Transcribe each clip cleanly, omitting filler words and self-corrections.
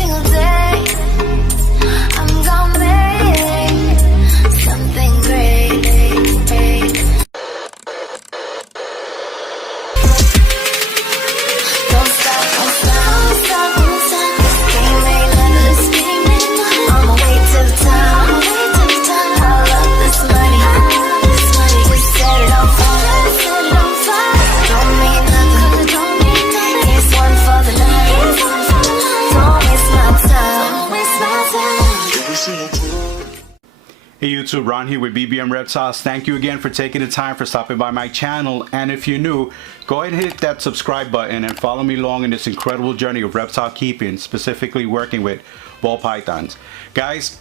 single day. I'm gonna make something great. Don't stop, don't stop, don't stop, don't stop. Scheming, endless scheming. On my way to the top, I love this money, just set it on fire, don't mean nothing, here's one for the night, don't waste my time, Hey YouTube, Ron here with BBM Reptiles. Thank you again for taking the time for stopping by my channel, and if you're new, go ahead and hit that subscribe button and follow me along in this incredible journey of reptile keeping, specifically working with ball pythons. Guys,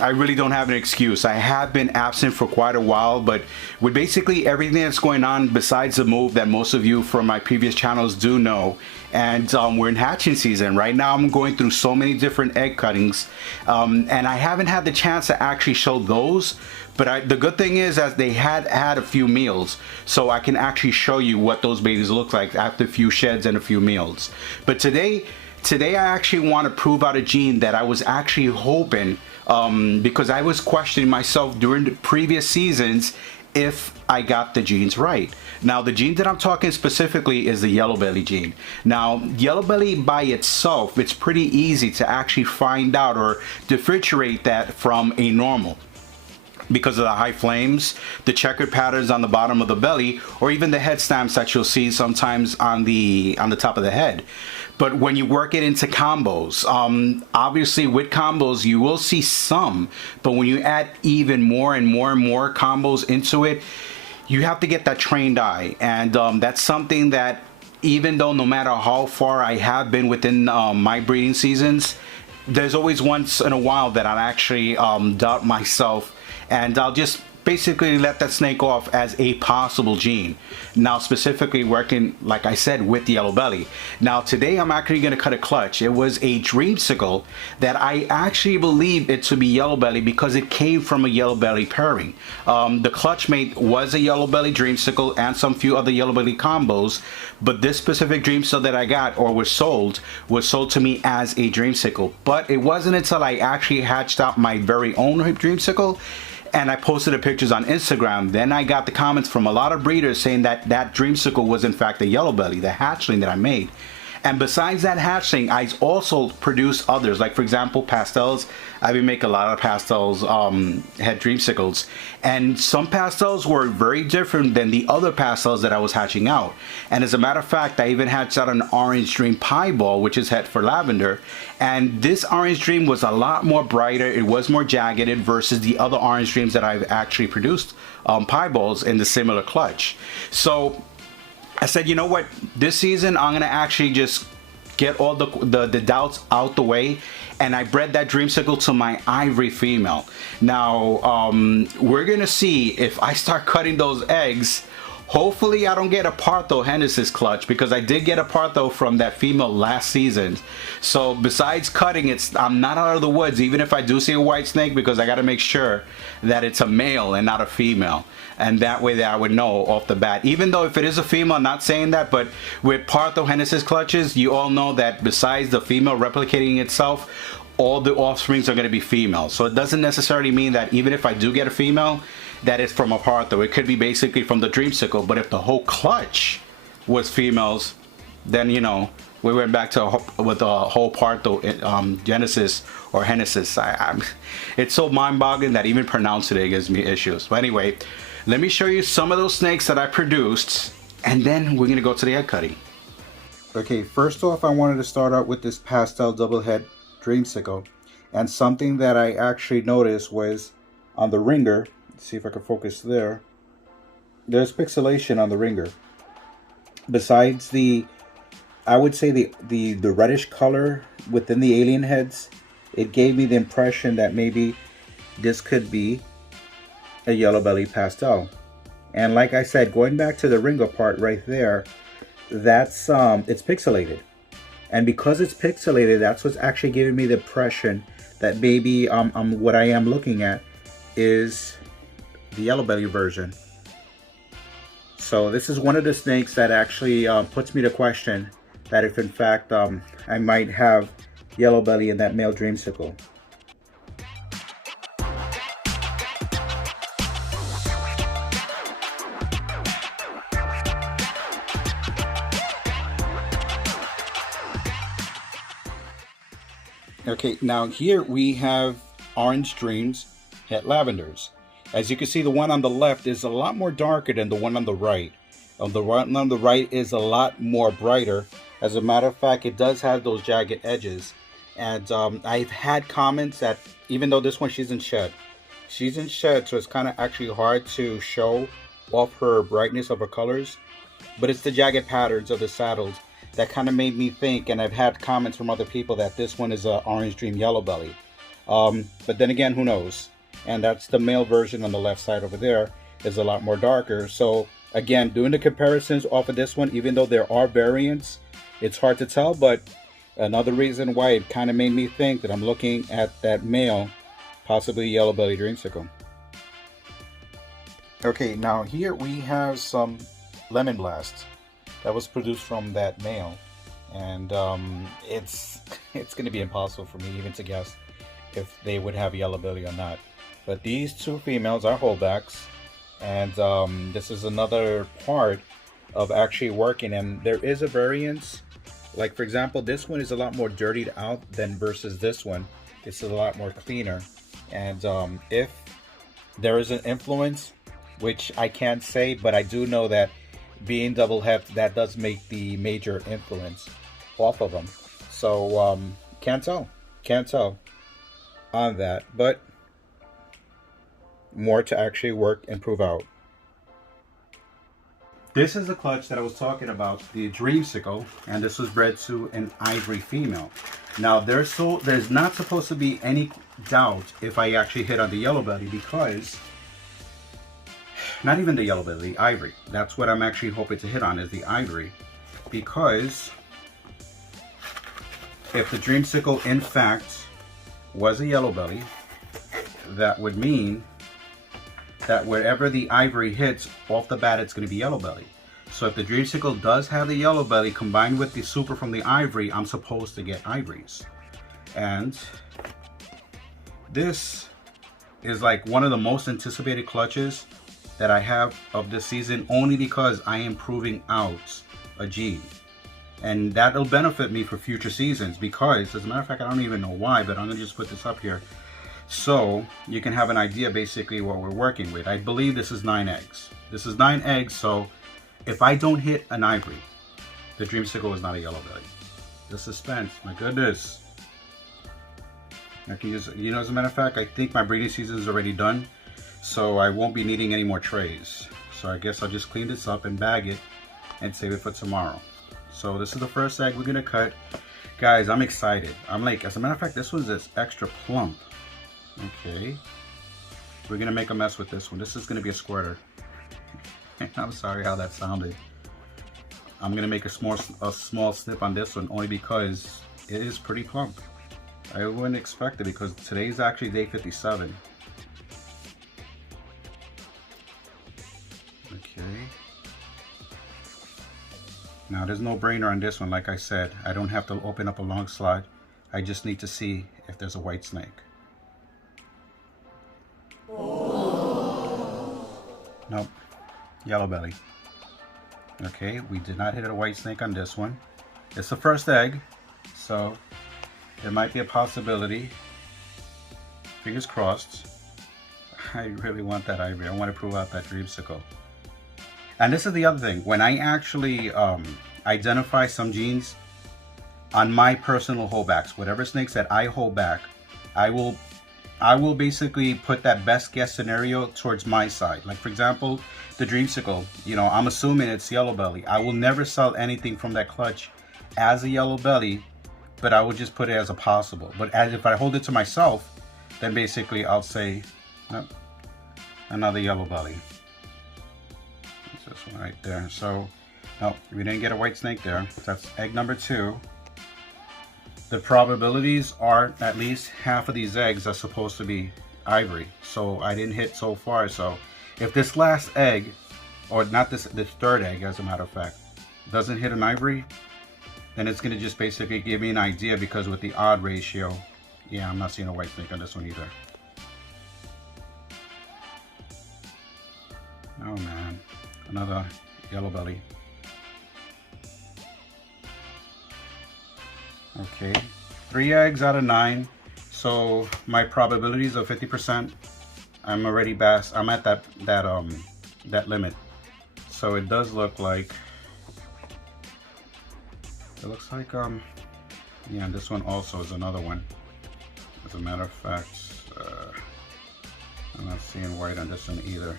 I really don't have an excuse. I have been absent for quite a while, but with basically everything that's going on besides the move that most of you from my previous channels do know, and we're in hatching season. Right now I'm going through so many different egg cuttings, and I haven't had the chance to actually show those, but the good thing is that they had a few meals, so I can actually show you what those babies look like after a few sheds and a few meals. But today I actually want to prove out a gene that I was actually hoping, because I was questioning myself during the previous seasons if I got the genes right. Now the gene that I'm talking specifically is the yellow belly gene. Now yellow belly by itself, it's pretty easy to actually find out or differentiate that from a normal, because of the high flames, the checkered patterns on the bottom of the belly, or even the head stamps that you'll see sometimes on the top of the head. But when you work it into combos, obviously with combos you will see some, but when you add even more and more and more combos into it, you have to get that trained eye, and that's something that, even though no matter how far I have been within my breeding seasons, there's always once in a while that I'll actually doubt myself, and I'll just basically let that snake off as a possible gene. Now specifically working, like I said, with the yellow belly. Now today I'm actually going to cut a clutch. It was a Dreamsicle that I actually believe it to be yellow belly because it came from a yellow belly pairing. The clutch mate was a yellow belly Dreamsicle and some few other yellow belly combos, but this specific Dreamsicle that I got or was sold to me as a Dreamsicle. But it wasn't until I actually hatched out my very own Dreamsicle and I posted the pictures on Instagram, then I got the comments from a lot of breeders saying that that Dreamsicle was in fact a yellow belly, the hatchling that I made. And besides that hatchling, I also produced others, like for example pastels. I've been making a lot of pastels, head Dreamsicles, and some pastels were very different than the other pastels that I was hatching out. And as a matter of fact, I even hatched out an orange dream pieball, which is head for lavender, and this orange dream was a lot more brighter. It was more jagged versus the other orange dreams that I've actually produced, pieballs in the similar clutch. So I said, you know what, this season I'm gonna actually just get all the doubts out the way, and I bred that Dreamsicle to my Ivory female. Now we're gonna see if I start cutting those eggs. Hopefully I don't get a Parthohensis clutch, because I did get a Partho from that female last season. So besides cutting it, I'm not out of the woods even if I do see a white snake, because I got to make sure that it's a male and not a female, and that way that I would know off the bat. Even though if it is a female, I'm not saying that, but with Parthohensis clutches, you all know that besides the female replicating itself, all the offsprings are going to be female. So it doesn't necessarily mean that even if I do get a female, that is from a Partho. It could be basically from the Dreamsicle. But if the whole clutch was females, then you know we went back to with a whole Partho Genesis or Genesis. It's so mind-boggling that even pronouncing it gives me issues. But anyway, let me show you some of those snakes that I produced, and then we're gonna go to the egg cutting. Okay, first off, I wanted to start out with this pastel double head Dreamsicle, and something that I actually noticed was on the ringer. Let's see if I can focus there. There's pixelation on the ringer. Besides the, I would say the reddish color within the alien heads, it gave me the impression that maybe this could be a yellow belly pastel. And like I said, going back to the ringer part right there, that's it's pixelated. And because it's pixelated, that's what's actually giving me the impression that maybe what I am looking at is the yellow belly version. So this is one of the snakes that actually puts me to question that if in fact I might have yellow belly in that male Dreamsicle. Okay, now here we have orange dreams, het lavenders. As you can see, the one on the left is a lot more darker than the one on the right. The one on the right is a lot more brighter. As a matter of fact, it does have those jagged edges. And I've had comments that even though this one she's in shed, so it's kind of actually hard to show off her brightness of her colors. But it's the jagged patterns of the saddles that kind of made me think, and I've had comments from other people that this one is a orange dream yellow belly. But then again, who knows? And that's the male version on the left side over there is a lot more darker. So again, doing the comparisons off of this one, even though there are variants, it's hard to tell. But another reason why it kind of made me think that I'm looking at that male, possibly yellow belly Dreamsicle. Okay, now here we have some lemon blasts that was produced from that male, and it's going to be impossible for me even to guess if they would have yellow belly or not. But these two females are holdbacks, and this is another part of actually working. And there is a variance, like for example, this one is a lot more dirtied out than versus this one. It's a lot more cleaner. And if there is an influence, which I can't say, but I do know that being double het, that does make the major influence off of them. So can't tell on that, but more to actually work and prove out. This is the clutch that I was talking about, the Dreamsicle, and this was bred to an Ivory female. Now there's not supposed to be any doubt if I actually hit on the yellow belly, because not even the yellow belly, the Ivory. That's what I'm actually hoping to hit on, is the Ivory, because if the Dreamsicle in fact was a yellow belly, that would mean that wherever the Ivory hits off the bat, it's going to be yellow belly. So if the Dreamsicle does have the yellow belly combined with the super from the Ivory, I'm supposed to get Ivories. And this is like one of the most anticipated clutches that I have of this season, only because I am proving out a gene. And that'll benefit me for future seasons, because as a matter of fact, I don't even know why, but I'm gonna just put this up here so you can have an idea basically what we're working with. I believe this is 9 eggs. This is 9 eggs, so if I don't hit an Ivory, the Dreamsicle is not a yellow belly. The suspense, my goodness. I can use, you know, as a matter of fact, I think my breeding season is already done, so I won't be needing any more trays. So I guess I'll just clean this up and bag it and save it for tomorrow. So this is the first egg we're gonna cut. Guys, I'm excited. I'm like, as a matter of fact, this one's this extra plump. Okay. We're gonna make a mess with this one. This is gonna be a squirter. I'm sorry how that sounded. I'm gonna make a small snip on this one, only because it is pretty plump. I wouldn't expect it, because today's actually day 57. Okay. Now there's no brainer on this one. Like I said, I don't have to open up a long slide. I just need to see if there's a white snake. Nope, yellow belly. Okay, we did not hit a white snake on this one. It's the first egg, so there might be a possibility. Fingers crossed. I really want that Ivory. I want to prove out that Dreamsicle. And this is the other thing. When I actually identify some genes on my personal holdbacks, whatever snakes that I hold back, I will basically put that best guess scenario towards my side. Like for example, the Dreamsicle, you know, I'm assuming it's yellow belly. I will never sell anything from that clutch as a yellow belly, but I would just put it as a possible. But as if I hold it to myself, then basically I'll say, oh, another yellow belly. This one right there. So no, we didn't get a white snake there. That's egg number 2. The probabilities are at least half of these eggs are supposed to be Ivory. So I didn't hit so far. So if this last egg, or not this third egg as a matter of fact, doesn't hit an Ivory, then it's gonna just basically give me an idea, because with the odd ratio, yeah, I'm not seeing a white snake on this one either. Oh man, another yellow belly. Okay, 3 eggs out of 9. So my probabilities of 50%, I'm already I'm at that limit. So it does look like, yeah, this one also is another one. As a matter of fact, I'm not seeing white on this one either.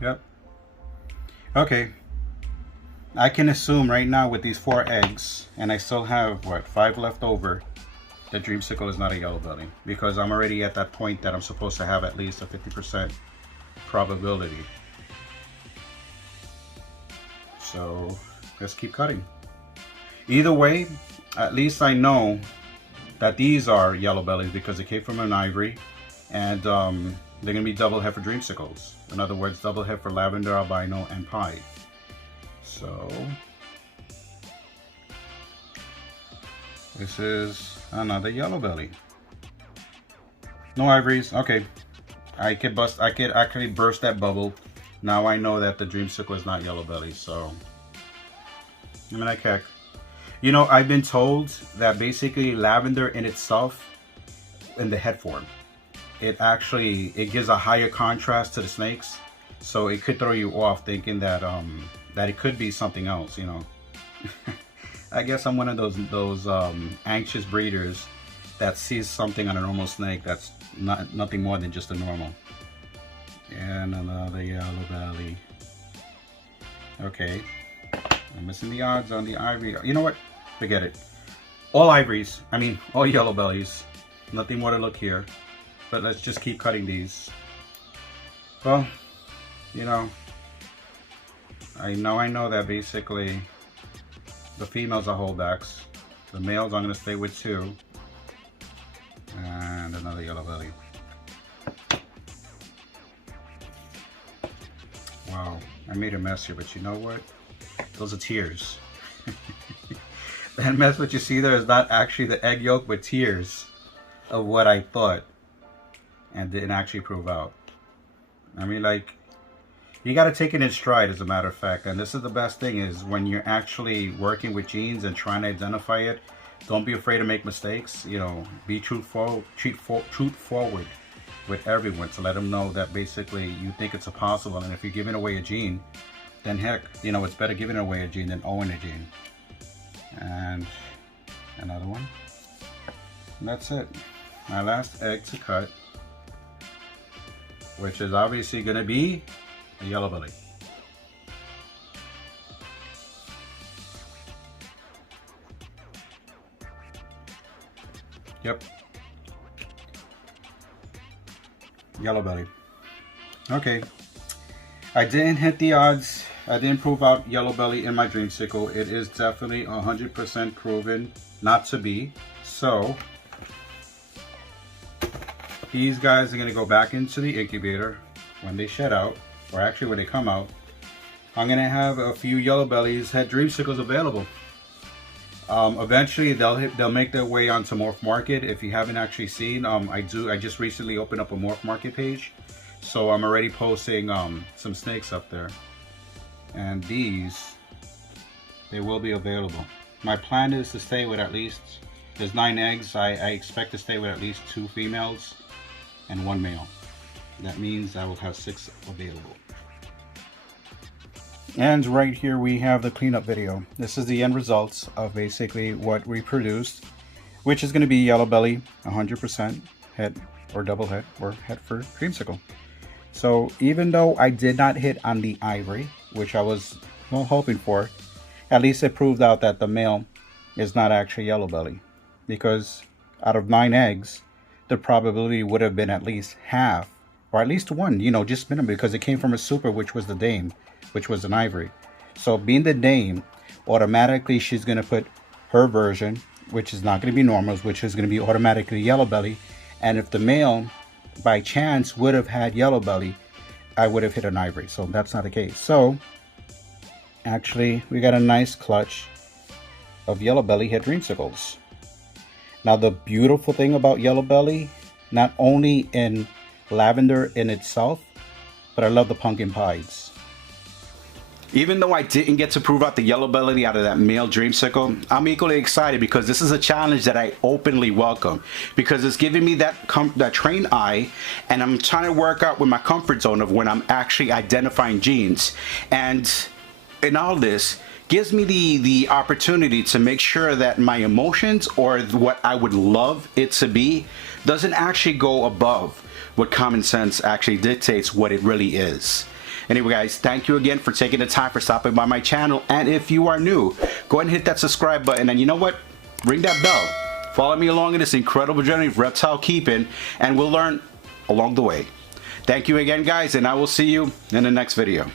Yep. Okay. I can assume right now with these 4 eggs, and I still have, what, 5 left over, the Dreamsicle is not a yellow belly, because I'm already at that point that I'm supposed to have at least a 50% probability. So let's keep cutting. Either way, at least I know that these are yellow bellies because it came from an Ivory, and they're gonna be double head for Dreamsicles. In other words, double head for Lavender, Albino, and Pie. So this is another yellow belly. No ivories. Okay, I could actually burst that bubble. Now I know that the Dreamsicle is not yellow belly. So I mean, heck, you know, I've been told that basically lavender in itself, in the head form, it gives a higher contrast to the snakes, so it could throw you off thinking that that it could be something else, you know. I guess I'm one of those anxious breeders that sees something on a normal snake that's nothing more than just a normal. And another yellow belly. Okay, I'm missing the odds on the Ivory. You know what? Forget it. All ivories. I mean, all yellow bellies. Nothing more to look here. But let's just keep cutting these. Well, you know, I know that basically the females are holdbacks. The males I'm going to stay with 2. And another yellow belly. Wow, I made a mess here, but you know what? Those are tears. That mess what you see there is not actually the egg yolk, but tears of what I thought and didn't actually prove out. I mean, like, you got to take it in stride, as a matter of fact. And this is the best thing, is when you're actually working with genes and trying to identify it, don't be afraid to make mistakes. You know, be truthful forward with everyone to let them know that basically you think it's possible. And if you're giving away a gene, then heck, you know, it's better giving away a gene than owning a gene. And another one. And that's it. My last egg to cut, which is obviously going to be a yellow belly. Yep. Yellow belly. Okay. I didn't hit the odds. I didn't prove out yellow belly in my Dreamsicle. It is definitely 100% proven not to be. So these guys are going to go back into the incubator when they shed out, or actually when they come out. I'm going to have a few yellow bellies head Dreamsicles available. Eventually they'll make their way onto Morph Market. If you haven't actually seen, I just recently opened up a Morph Market page, so I'm already posting some snakes up there, and these, they will be available. My plan is to stay with at least, there's 9 eggs. I expect to stay with at least 2 females and 1 male. That means I will have 6 available. And right here we have the cleanup video. This is the end results of basically what we produced, which is going to be yellow belly, 100% head or double head or head for Dreamsicle. So even though I did not hit on the Ivory, which I was hoping for, at least it proved out that the male is not actually yellow belly, because out of 9 eggs, the probability would have been at least half, or at least 1, you know, just minimum, because it came from a super, which was the dame, which was an Ivory. So being the dame, automatically she's going to put her version, which is not going to be normals, which is going to be automatically yellow belly. And if the male by chance would have had yellow belly, I would have hit an Ivory. So that's not the case. So Actually, we got a nice clutch of yellow belly head dreamsicles. Now the beautiful thing about yellow belly, not only in lavender in itself, but I love the pumpkin pies. Even though I didn't get to prove out the yellow belly out of that male dreamsicle, I'm equally excited because this is a challenge that I openly welcome, because it's giving me that trained eye, and I'm trying to work out with my comfort zone of when I'm actually identifying genes. And in all this, gives me the opportunity to make sure that my emotions, or what I would love it to be, doesn't actually go above what common sense actually dictates what it really is. Anyway guys, thank you again for taking the time for stopping by my channel, and if you are new, go ahead and hit that subscribe button, and you know what, ring that bell. Follow me along in this incredible journey of reptile keeping, and we'll learn along the way. Thank you again guys, and I will see you in the next video.